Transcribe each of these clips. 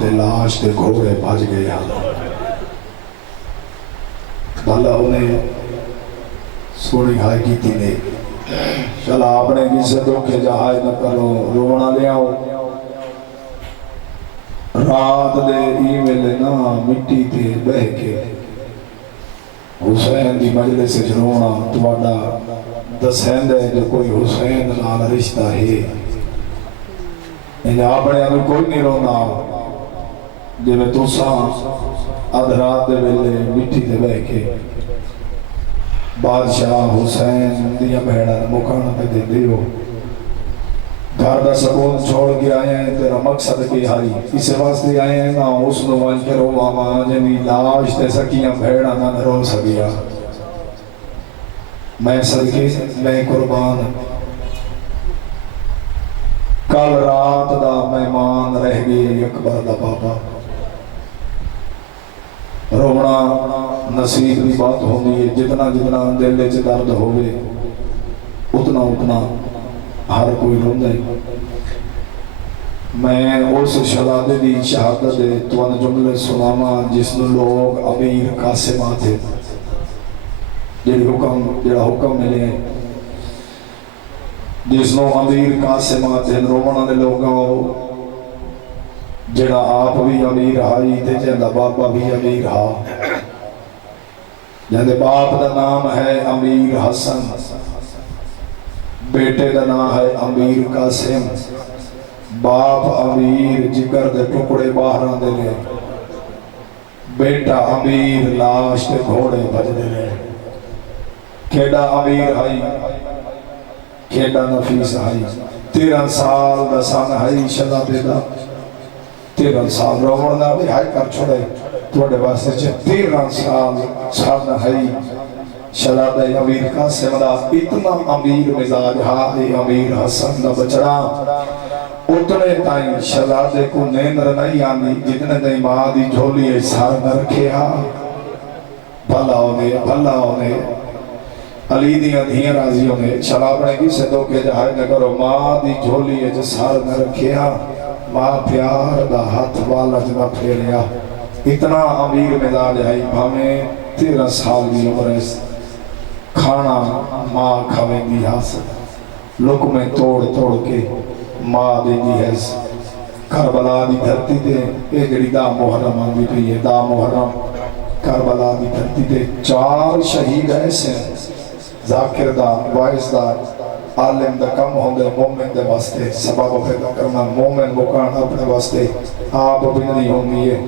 تے لاش تے گھوڑے بھج گیا بھلا انہیں سونی ہائی کی تھی نے چلا آپ نے کسی دھوکے جہاز نہ کرو رونا لے آؤ رات دے ای ویلے نا مٹی تے بہ کے حسین دی مجلس سے رونا تواڈا دسین دے جو کوئی حسین نال رشتہ ہے انہیں اپنے اندر کوئی نہیں رونا جو میں تساں ادھ رات دے ویلے مٹی تے بہ کے بادشاہ حسین دیا بہڑا مکان پہ دے دیو گھر دا سکون چھوڑ کے آئے ہیں تیرا مقصد کی ہاری اسے واسطے آئے ہیں نا اس نو وان کے رو ماما جنی لاش تے سکیاں بھیڑا نہ رو سکیا میں صدقے میں قربان کل رات دا مہمان رہ گئے اکبر دا پاپا رونا نصیب کی بات ہوگی ہے جتنا جتنا دل سے درد ہوئے اتنا اتنا ہر کوئی روندے میں اس شہزادے دی شہادت دے توان جملے سناما جس نے لوگ امیر قاسم آتے جڑا حکم ملے جس نے امیر قاسم آتے رومنا دے لوگوں جڑا آپ بھی امیر ہائی تے جہاں باپا بھی امیر ہا جہاں باپ دا نام ہے امیر حسن بیٹے دا نام ہے امیر قاسم باپ امیر جگر دے ٹکڑے باہران دے لے بیٹا امیر لاش تے گھوڑے بج دے لے کیڑا امیر ہائی کیڑا نفیس ہائی 13 سال دا سن ہائی شہزادے دا 13 سال رومن دا بھی ہائی کر چھوڑے توڑے واسطے چھے 13 سال سن ہائی شہزادہ امیر قاسم دا اتنا امیر مزاج ہائی امیر حسن دا بچڑا اتنے تائیں شہزادے کو نیندر نہیں آنی جتنے دیں ماں دی جھولی احسار نہ رکھے ہاں بھلا ہونے علی دیاں دھیاں راضی ہونے شلابنے کی سے دو کے جہائی نہ کرو ماں دی جھولی احسار نہ رکھے ہاں ماں پیار دا ہاتھ والا جنہ پھیریا اتنا امیر مزاج ہے ہمیں 13 سال دی عمر ہے کھانا ماں کھویں دی حاصل لقمے توڑ توڑ کے ماں دیں دی ہے کربلا دی دھرتی دے اے جڑی دا محرم آنگی پہ یہ دا محرم کربلا دی دھرتی دے 4 شہید ایسے ذاکر دا وائس دا عالم دا کم ہوندے مومن دے واسطے سبب پیدا کرنا مومن مکان اپنے واسطے آپ بھی نہیں ہوندی ہے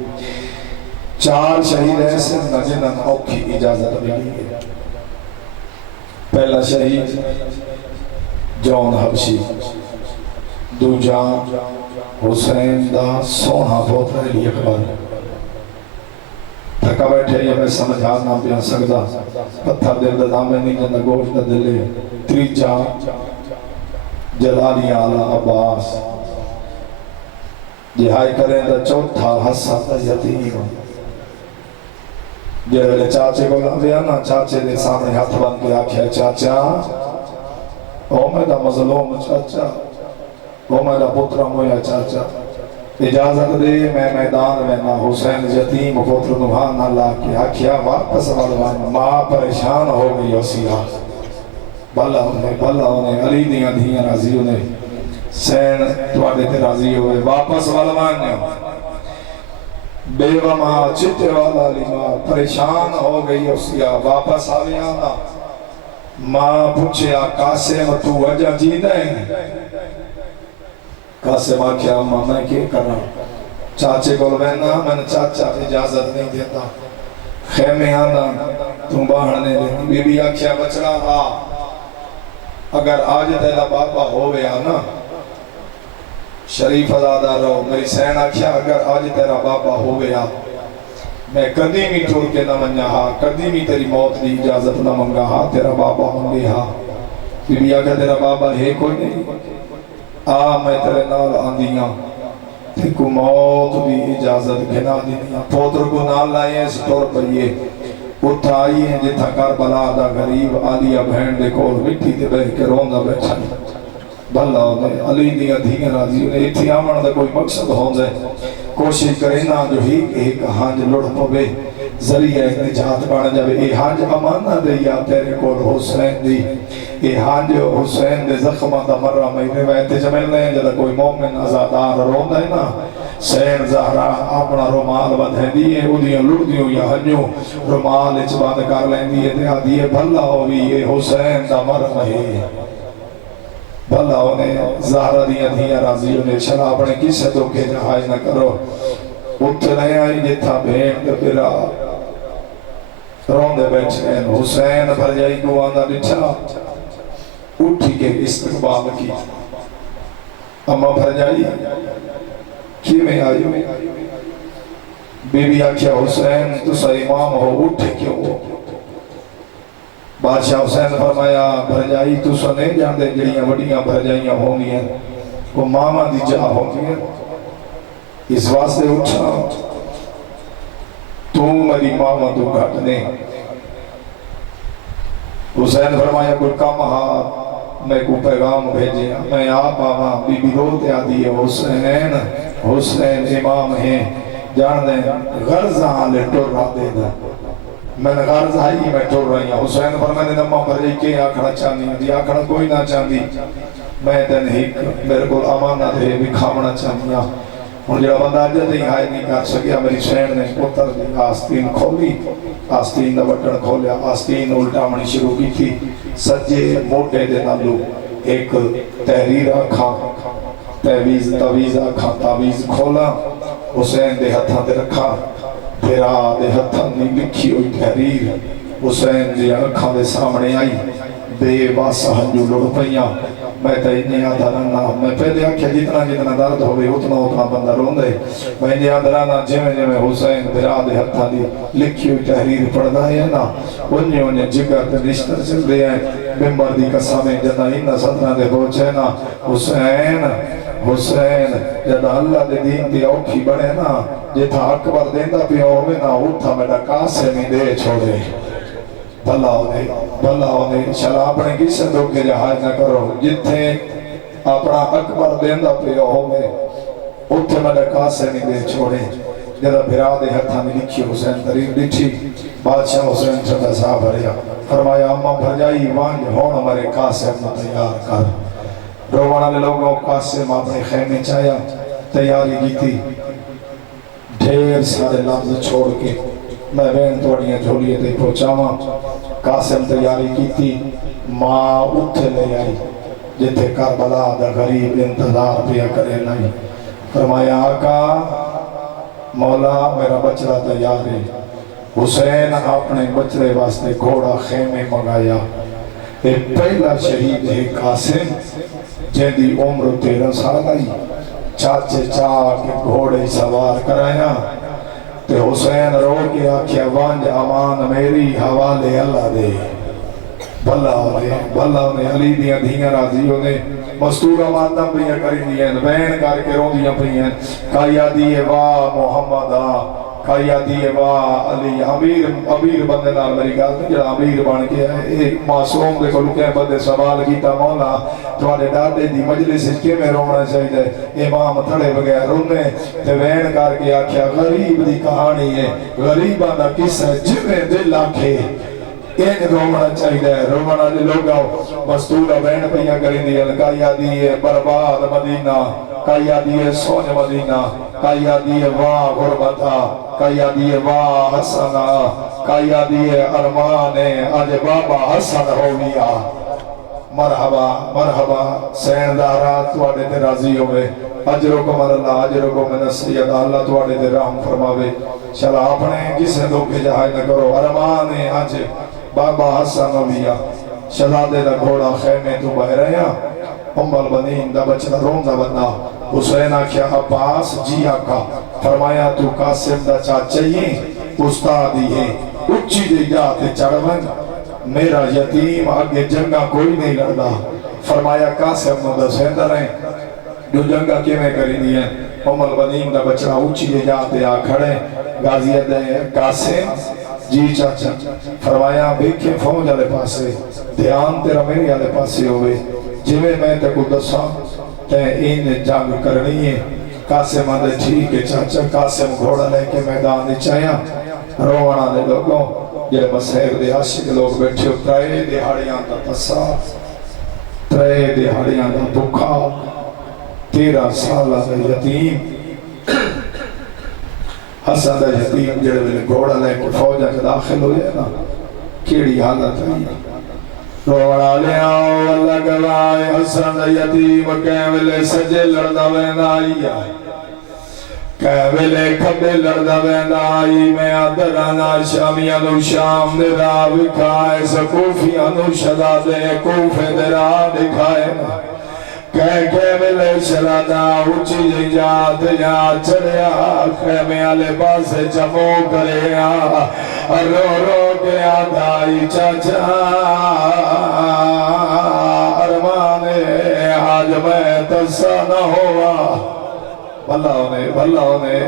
4 شہید ایسے نجنن اوکھی اجازت ملی ہے پہلا شہید جون حبشی دو جان حسین دا سونا بہت رہی اکبر تھکا بیٹھے یہ میں سمجھا نہ پیا سکتا پتھر دل دا دامے نہیں جنہ گوشت دا دلے تریجا جلالی آلہ عباس جہائی کریں دا چوتھا حسن دا یتیم جہاں چاچے کو لگیا نا چاچے دے سامنے ہاتھ بن کے آکھیا چاچا او میں دا مظلوم چاچا او میں دا پترہ مویا چاچا اجازت دے میں میدان میں نہ حسین یتیم پتر نوحان نہ لا کے آکھیا واپس والوان ماں پریشان ہو گئی اسیہ بھلا انہیں علی دیاں دھیاں راضی انہیں سین توڑے تے راضی ہوئے واپس والوان بیوہ ماں چٹے والا علی ماں پریشان ہو گئی اسیہ واپس آوے آنا ماں پوچھیا قاسم تو وجہ جیدہ ہے قاسم آکھیا ماں میں کیا کرنا چاچے کو لبینا میں نے چاچا اجازت نہیں دیتا خیمے آنا تم باہرنے دے بی بی آکھیا بچڑا آ اگر آج تیلا بابا ہوئے آنا شریف ازادہ رہو میری سین آکھیا اگر آج تیرا بابا ہوئے آ میں کدی بھی ٹور کے نہ منیا ہا کدی بھی تیری موت دی اجازت نہ منگا ہا تیرا بابا ہوں گے ہا بی بی آکھیا تیرا بابا ہے کوئی نہیں میں تیرے نال آندیاں تے کو موت بھی اجازت گھنا دینیاں پوتر کو نال لائے اس طور پر یہ اٹھائی ہیں جتھا کربلا دا غریب آلیہ بہن دے کول مٹی دے بہ کے روندہ بیٹھا بھلا ہونے علی دیاں دھیاں راضی انہیں اتھی آمن دا کوئی مقصد ہوندے کوشش کرے نا جو ہی ایک ہانج لڑ پوے ذریعہ نجات بن جاوے اے ہانج امانہ دے یا تیرے کول حسین دی اے ہانج حسین دے زخمہ دا مرہ میں روایت جمعل لیں جدہ کوئی مومن ازادار روندہ ہے نا سین زہرہ اپنا رومال بدھے دیئے اودیاں لڑ دیوں یا ہنجوں رومال اچ بند کر لیں دیئے دیا دیئے بھلا ہوئی اے حسین دا مرہ ہے بھلا ہونے زہرہ دیا دیا راضی ہونے چلا اپنے کسے دو کے جہائی نہ کرو اتنے آئی جتھا بھین دے پھرا روندے بیٹھے ہیں حسین بھر جائی کو آندہ بچھا اٹھی کے استقبال کی اما بھر جائی کی میں آئی بی بی آکھیا حسین تو سا امام ہو اٹھے کیوں ہو بادشاہ حسین فرمایا بھر جائی تو سا نہیں جان دے جڑیاں وڈیاں بھر جائیاں ہوں گی ہیں وہ ماما دی جا ہوں گی ہیں اس واسطے اٹھا تو میری ماما تو گھٹنے حسین فرمایا کوئی کم ہاتھ میں کو پیغام بھیجے میں آپ آما بی بی روتے آدھی ہے حسین امام ہیں جان دیں غرض آلے ٹور را دے دا میں نے غرض آئی میں ٹور رہی ہوں حسین فرمایا نمہ پر جائی کہ آکھنا چاندی دی آکھنا کوئی نہ چاندی میں دن ہی میرے کو امانت ہے بھی کھامنا چاندی اور جب بندہ جد ہی آئے نہیں کر سکیا میری شہن نے پتر دی آستین کھولی آستین دا بٹن کھولیا آستین الٹا منی شروع کی تھی سجے موٹے دے نالو ایک تحریر آکھا تویز آکھا تویز کھولا حسین دے ہتھاں دے رکھا پھرا دے ہتھاں دی لکھی ہوئی تحریر حسین دے آنکھاں دے سامنے آئی بے واسہ ہنجو لڑ پئیاں میں تے انہیں آدھرانا میں پہلے آکھیا جتنا درد ہوئے اتنا بندہ رون دے میں انہیں آدھرانا جمیں حسین بھرا دے ہتھا دی لکھی ہوئی تحریر پڑھنا ہے نا انہیں جگر تے رشتر چل دے ہیں ممبر دی قسمیں جدہ انہ صدرہ دے پہنچے نا حسین جدہ اللہ دے دین دی اوکھی بڑھے نا جتھا اکبر دیندہ پہ ہوئے نا اٹھا میڈا کاسے میں دے چھوڑے بھلا ہونے چلا اپنے کسے دو کے جہاز نہ کرو جتھے اپنا اکبر دیندہ پہ ہوئے اتھے میں کاسے نہیں دے چھوڑے جدہ بھرا دے ہتھا میں لکھی حسین ترین لکھی بادشاہ حسین چھتا صاحب بھریا فرمایا اممہ بھر جائی وانج ہون ہمارے کاسے میں تیار کر روانہ لے لوگوں کاسے میں اپنے خیمے چایا تیاری کی تھی ڈھیر سارے لفظ چھوڑ کے میں بین توڑیاں جھولیے تے پہنچاواں قاسم تیاری کی تھی ماں اٹھے لے آئی جتے کربلا دا غریب انتظار پیا کرے نہیں فرمایا آقا مولا میرا بچڑا تیار ہے حسین اپنے بچڑے واسطے گھوڑا خیمے منگایا ایک پہلا شہید ہے قاسم جن دی عمر 13 سال آئی چاچے چاہ کے گھوڑے سوار کرایا تے حسین رو کے آکھیا وانج امان میری حوالے اللہ دے بھلا ہونے علی دیاں دھیاں راضی ہونے مستورہ ماتم بھی کری دیاں بین کر کے رو دیاں پہیاں کایا دیئے واہ محمدہ کایا دیئے واہ علی امیر بندے نال میری گال نہیں جڑا امیر بن کے ایک معصوم دے کو لکھیں بندے سوال کیتا مولا تھوڑے ڈاڈے دی مجلس کے میں رونا چاہیے امام تھڑے بغیر رونے تے وین کر کے آکھیا غریب دی کہانی ہے غریبہ دا قصہ جویں دل آکھے این رونا چاہیے رونا دے لوگاں مستورہ بین پہیاں کریں دیا کایا دیئے برباد مدینہ کایا دیئے سون مدینہ کایا دیئے واہ غربتہ کایا دیئے واہ حسنہ کایا دیئے ارمانے آج بابا حسن ہو گیا مرحبا سیندارہ توڑے دے راضی ہوئے اجرکم اللہ اجرکم نصیت اللہ توڑے دے رحم فرماوے چلا اپنے کسے دو کے جہائی نہ کرو ارمانے آج بابا حسن ہو گیا شہزادے دا گھوڑا خیمے تو بہ رہے امبل بنین دا بچنا روم دا بنا حسین آکھیا عباس جی آقا فرمایا تو قاسم دا چاچئیے استادی ہے اچھی دے جاتے چڑھون میرا یتیم آگے جنگا کوئی نہیں لڑدا فرمایا قاسم نو دا سیندر ہیں جو جنگا کی میں کری دی ہیں امبل بنین دا بچنا اچھی دے جاتے آ کھڑے غازیت دے قاسم جی چاچا فرمایا بیکھیں فوج آلے پاسے دھیان تیرا میری آلے پاسے ہوئے جویں میں تے کو دساں تے ان جنگ کرنی ہے قاسم آدھے ٹھیک ہے چاچا قاسم گھوڑا لے کے میدان دی چاہیاں رونا دے لوگوں جلے مسیح دے عاشق لوگ بیٹھے ہو ترے دہاڑیاں دا تسا ترے دہاڑیاں دا بکھا 13 سالہ دا یتیم حسن دا یتیم جڑے ویلے گھوڑا لے کے فوجہ کے داخل ہوئے نا کیڑی حالت ہے روڑا لے آؤ اللہ گوائے حسن دا یتیم کیویلے سجے لڑدا وینا آئی آئی کیویلے کھبے لڑدا وینا آئی میں آدھرانا شامیاں نو شام دے راہ بکھائے سکوفیاں نو شدا دے کوفے دے راہ دکھائے کیویلے شرادا اچھی جیجات یا چڑیا خیمے آلے پاسے چمو کرے رو رو کے آدھائی چاچا ارمانے آج میں تسا نہ ہوا بھلا ہونے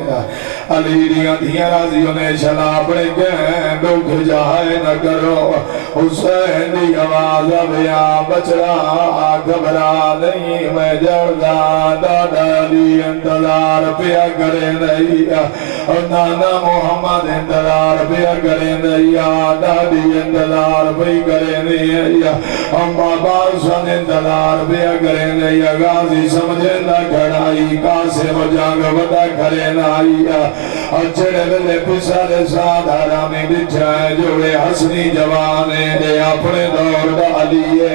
علی دیاں دھیاں راضیوں نے شلا اپنے گئیں دکھ جائے نہ کرو حسین دی آواز ابیا بچڑا گھبرا نہیں میں جڑدا دادا علی انتظار پیا کرے نہیں اور نانا محمد انتظار پیا کرے نہیں دادی انتظار پیا کرے نہیں اما بادشاہ انتظار پیا کرے نہیں غازی سمجھے نہ کھڑائی قاسم جانگ ودا کرے نہیں اور چڑے ویلے پسارے ساتھ حرامی بچھائے جوڑے حسنی جوانے دے اپنے دور ڈالیے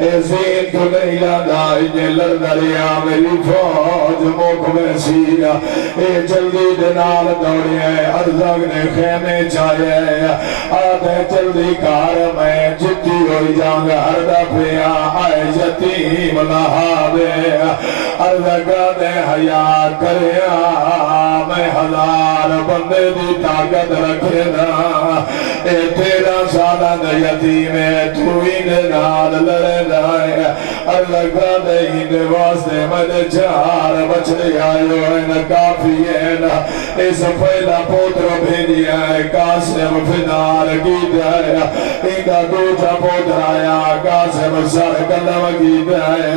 اے زین کو نہیں لادا انہیں لردریا میری فوج موک میں سیا اے جلدی دنال دوڑیے ارزاق نے خیمے چاہیے آدھے جلدی کار میں جتی ہوئی جانگ ہردہ پیا آئے یتیم لہابے ارزاقہ دے حیاء کریا میں 1000 بندے دی طاقت رکھے نا اے 13 سالہ دا یتیم ہے تو انہیں نال لڑے نائے اللہ کا دے ہندے واسطے میں 4 بچڑے آئے ہوئے کافی ہے نا اس پہلا پوتر بھیجی ہے قاسم فنار کی جائے اندہ دوجہ پوتر آیا قاسم سر قلم کی جائے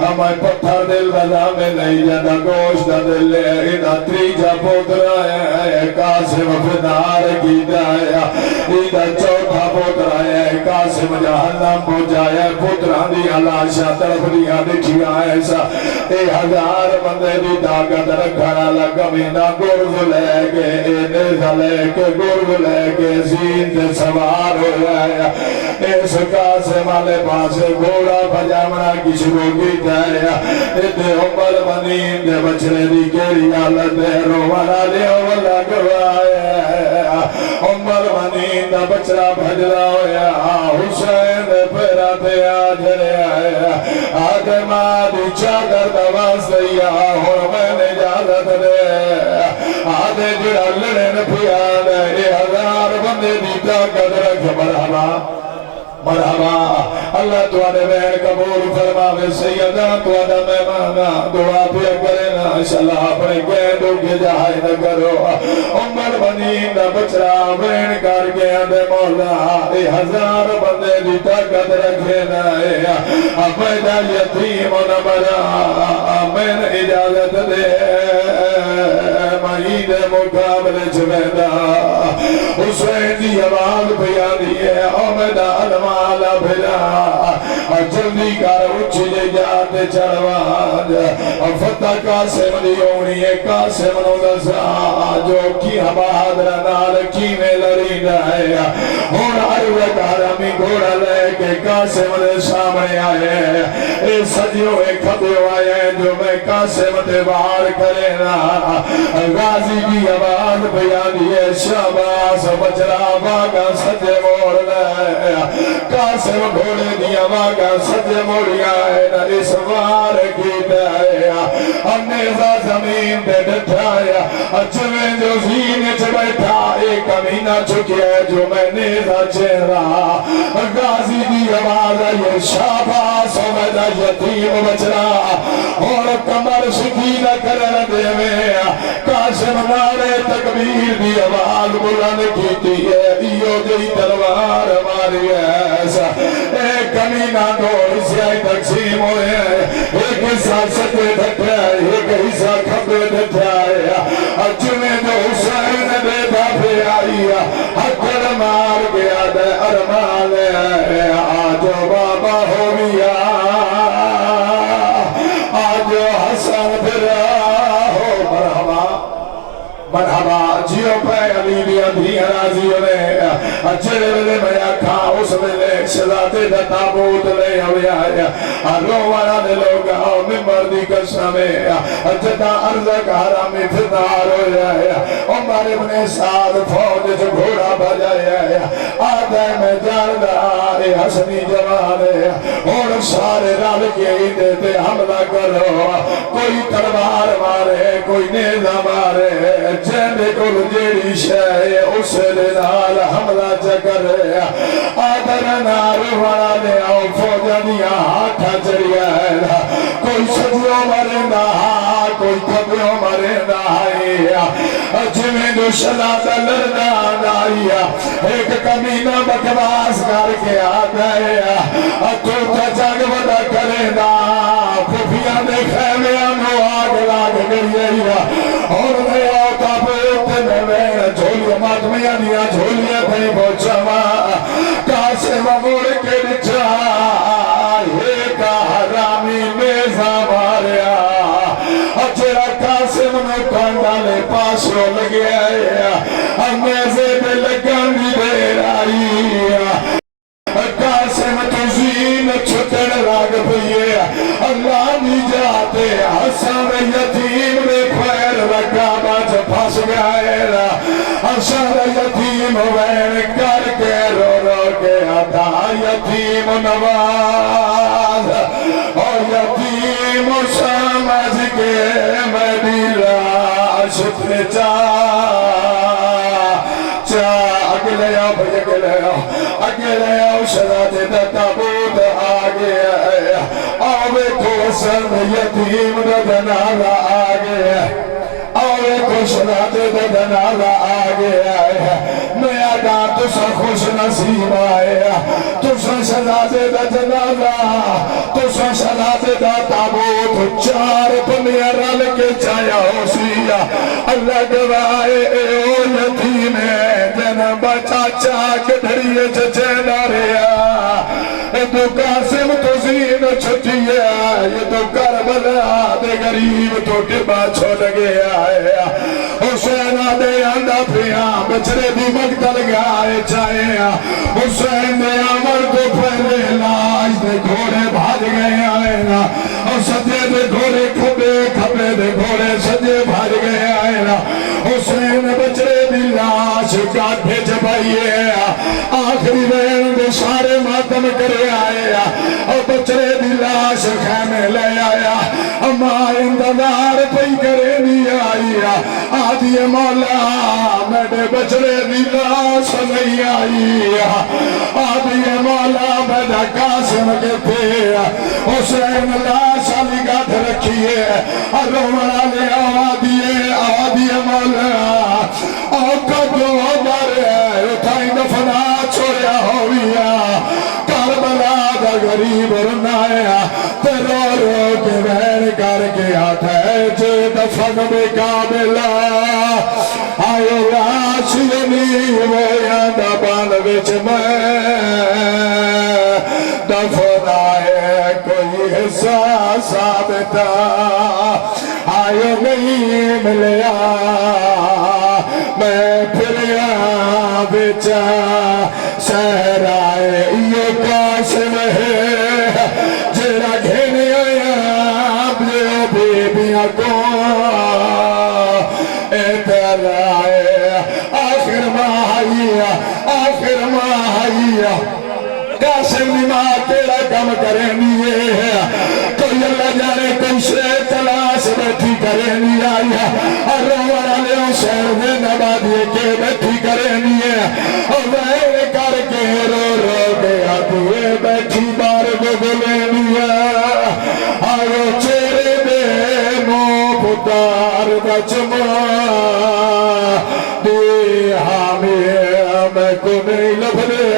ہمیں پتھر دل رضا میں نہیں جانا گوشت دل ہے اندہ تریجہ پوتر آیا ہے قاسم فنار کی جائے اندہ چوتھا پوتر آیا ہے قاسم جہنم پہنچایا پوتران دی علاشہ طرف دیا دکھیا ایسا 1000 بندے دی طاقت رکھنا لگا مینا گرز لے کے نیزہ لے کے گرز لے کے زین سے سوار ہو جائے اس قاسم والے پاسے گھوڑا پجامنا کی شروع کی جائے اتنے عمر بنین دے بچنے دی کیری حالت دے روانہ لے اولا گوائے عمر بنین دا بچڑا بھجرا ہویا حسین دے پیرا تے آجرے آیا آدم آدھی چادر دواز دیا اور میں نے اجازت دے آدھے جڑا لڑن پیان 1000 بندے دی طاقت رکھ مرحبا مرحبا اللہ توانے بین قبول فرماوے سیدہ توانا مہمانا دعا پیا کرنا انشاءاللہ اپنے گیندوں کے جہائی نہ کرو عمر بنین دا بچرا بین کر گیا دے مولا 1000 بندے دی طاقت رکھنا ہے اپنے یتیم نہ مرا میں اجازت دے مہید مقابلے چویدہ حسین دی آواز بیانی ہے اومدہ علمالا بھلا جلدی کار اچھی لے جاتے چڑوان فتح قاسم دی اونی ہے قاسم نو دسا جو کی بہادر نال کی میں لڑی نائے ہون عروہ کارمی گھوڑا لے کے قاسم دے سامنے آئے اے سجیوں ایک خبیو آئے جو میں قاسم دے باہر کرے نا غازی کی آواز بیانی ہے شاباس بچرا باگا سجے موڑ لے قاسم گھوڑے دیا باگا سجے موڑیا ہے نا اس وار کی دیا نیزہ زمین دے ڈٹھایا اچھویں جو زینے چھ بیٹھا ایک امینہ چکے جو میں نیزہ چہرا غازی دی آواز یہ شاباس ویدہ یتیم بچرا اور کمر شکینہ کرن دے میں قاسم نارے تکبیر دی آواز بلند کیتی ہے ایو جی تلوار ماری ایسا ایک کمینہ دور سے آئی تقسیم ہوئے ایک ایک حصہ سجے ڈٹھا ہے ایک حصہ کھبے ڈٹھا ہے اجمے تو حسین دے بابے آئی ہتھڑ مار گیا دے ارمان آج بابا ہو گیا آج حسن پھر ہو مرحبا مرحبا جیو پہ علی دیا دھیا راضی ہونے اچھڑے ویلے میں آکھا اس ویلے شہزادے دا تابوت لے ہوئے آیا رووانا دے لوگا ممبر دی قسمے جدا ارزق حرامی فدار ہو جایا عمر ابن سعد فوج جو گھوڑا بجایا آدھے میں جاندار حسنی جوانے اور سارے رال کے ہی دیتے حملہ کرو کوئی تلوار مارے کوئی نیزہ مارے جیندے کو جیڑی شے اس نال حملہ چکر آدھر نارو بڑا دے آؤ فوجہ دیا ہاتھا چڑیا ہے کوئی سجیوں مرندہ کوئی کبیوں مرندہ جمیں جو شہزادہ لڑنا آئیا ایک کمینہ بکواس کر کے آتا ہے تو تا جگ بڑا کرے دا پھوپیاں دے خیمیاں نو آگ لاگ گئی اور میں آتا بیتے میں جھولیاں ماتمیاں دیا جھولیاں تھیں پہنچا قاسم مور کے بچا ایک حرامی میزہ ماریا اچھا قاسم نے کانڈا لے پاسوں لگے آیا میزے پہ لگن دی دیر آئی قاسم تزین چھتر راگ پہیے اللہ نجاتے حسن یتیم میں پھیر رکھا باچ پھاس گیا حسن یتیم وین کر کے رو رو کے آتا یتیم نواز اور یتیم سمجھ کے میں دیلاش پہ اگلے آؤ بھائی اگلے آؤ شہزادے دا تابوت آگے آوے کو سن یتیم دا جنازہ آگے آوے کو شہزادے دا جنازہ آگے میں آگا تو سا خوش نصیب آئے تو سا شہزادے دا جنازہ تو سا شہزادے دا تابوت چار پنیا رل کے چایا ہو سیا اللہ گوائے او یتیم جن بچا چاک دھریے چچینا ریا تو قاسم تو زین چھٹیا یہ تو کربلا دے غریب تو ٹبا چھوڑ گیا ہے حسین دے آندہ پھیا بچرے دی مقتل گائے چاہے حسین دے عمر تو پہلے لاش دے گھوڑے بھاج گئے آئے اور سجے دے گھوڑے کھبے کھبے دے گھوڑے سجے بھاج گئے آئے حسین بچرے دی لاش کاٹھے جبائیے آخری وین دے سارے ماتم کرے آئے اور بچرے دی لاش خیمے لے آیا اما اندھار پئی کرے نہیں آئی آدھی مولا میرے بچرے دی لاش نہیں آئی آدھی مولا میرا قاسم کے تھے حسین لاش علی گاٹھ رکھیے رومنا لے آدھی مولا آقا جو ہمارے اٹھائی دفنا چھوڑیا ہویا کربلا دا غریب رنایا تیرو رو کے بہن کر کے آتا ہے جو دفن بے کاملا آئے راشیونی وہ یادا بال وچ میں دفن آئے کوئی حصہ ثابتا آئے نہیں ملیا میں پھریا بچا سہرائے یہ قاسم ہے جڑا گھنے آیا بیو بیبیاں کو ادھر آئے آخر ماہیا قاسم نماں کیڑا کم کریں دیئے کوئی اللہ جانے کوئی شے تلاش بیٹھی کریں نہیں آیا اور روارا لے شہر میں نبادیے کے بیٹھی کریں دیئے اور وہ کر کے رو رو کے آدھے بیٹھی بار گلے دیئے آئے چیرے دے مو پتار بچما دے ہامی میں کو نہیں لب دے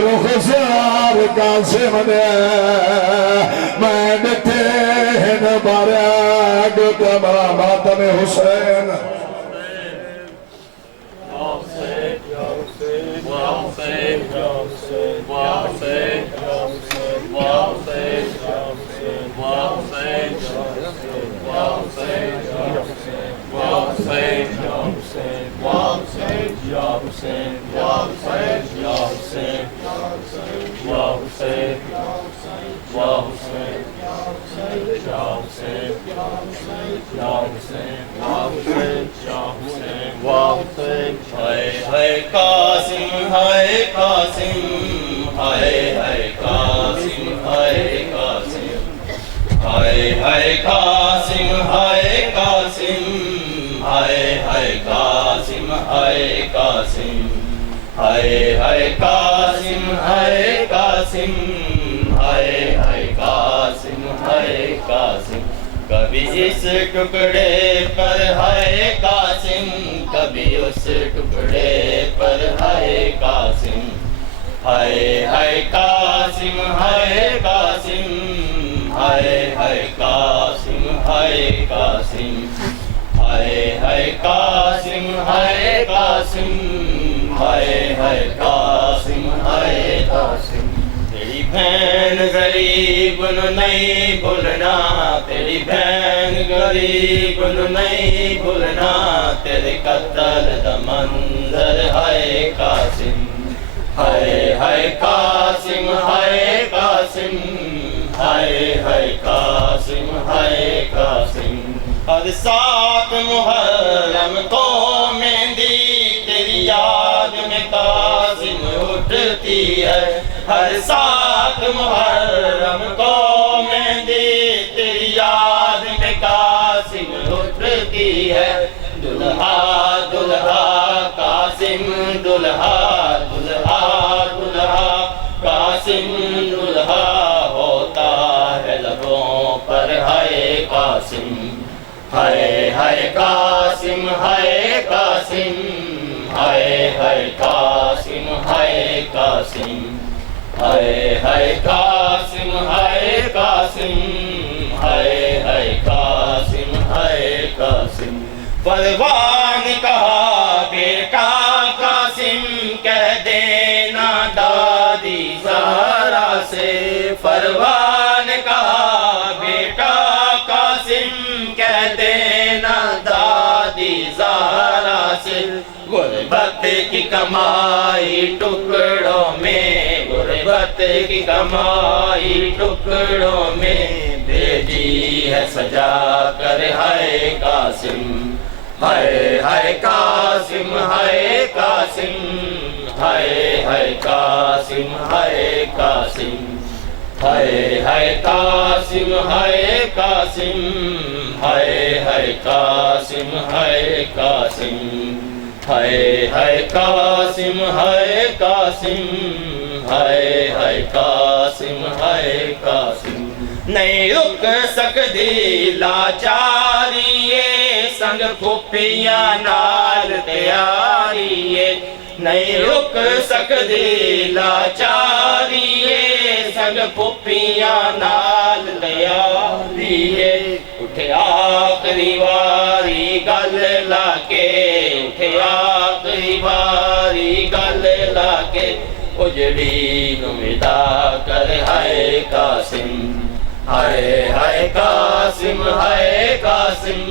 رخ سار قاسم دے میں ہے قاسم ہے قاسم ہے قاسم ہے قاسم ہے قاسم ہے قاسم ہے قاسم ہے قاسم ہے قاسم ہے قاسم ہے قاسم ہے قاسم کبھی اس ٹکڑے پر ہے قاسم کبھی اس ٹکڑے پر ہے قاسم ہے قاسم ہے قاسم ہے قاسم ہے قاسم ہے قاسم ہے قاسم ہے قاسم ہے قاسم تیری بہن غریب نو نہیں بھولنا تیری بہن غریب نو نہیں بھولنا تیرے قتل دا منظر ہے قاسم ہے قاسم ہے قاسم ہے قاسم ہے قاسم ہر سات محرم کو مہندی تیری یاد میں قاسم اٹھتی ہے ہر سات محرم کو مہندی تیری یاد میں قاسم اٹھتی ہے دلہا دلہا قاسم دلہا دلہا دلہا قاسم دلہا ہوتا ہے لبوں پر ہے قاسم ہے قاسم ہے قاسم ہے قاسم ہے قاسم ہے قاسم ہے قاسم ہے قاسم ہے قاسم پروان کہا بیٹا قاسم کہہ دینا دادی زہرا سے پروان کہا بیٹا قاسم کہہ دینا دادی زہرا سے غربت کی کمائی ٹکڑوں میں غربت کی کمائی ٹکڑوں میں بھیجی ہے سجا کر ہے قاسم ہے قاسم ہے قاسم ہے قاسم ہے قاسم ہے قاسم ہے قاسم ہے قاسم ہے قاسم ہے قاسم ہے قاسم ہے قاسم ہے قاسم نہیں رک سکتی لاچاری سنگ پھپھیاں نال تیاری نہیں رک سکتی لاچاری سنگ پھپھیاں نال تیاری اٹھے آخری واری گل لا کے اٹھے آخری واری گل لا کے اجڑی نو ودا کر ہے قاسم ہے قاسم ہے قاسم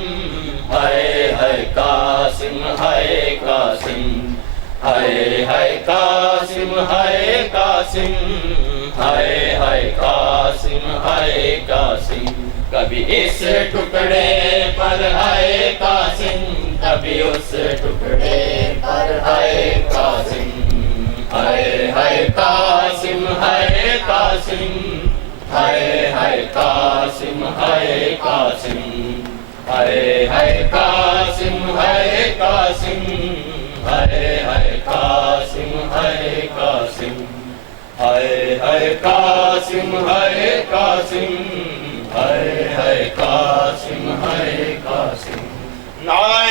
ہے قاسم ہے قاسم ہے قاسم ہے قاسم ہے قاسم ہے قاسم کبھی اس ٹکڑے پر ہے قاسم کبھی اس ٹکڑے پر ہے قاسم ہے قاسم ہے قاسم ہے قاسم ہے قاسم ہے قاسم ہے قاسم ہے قاسم ہے قاسم ہے قاسم ہے قاسم ہے قاسم ہے قاسم نعرہ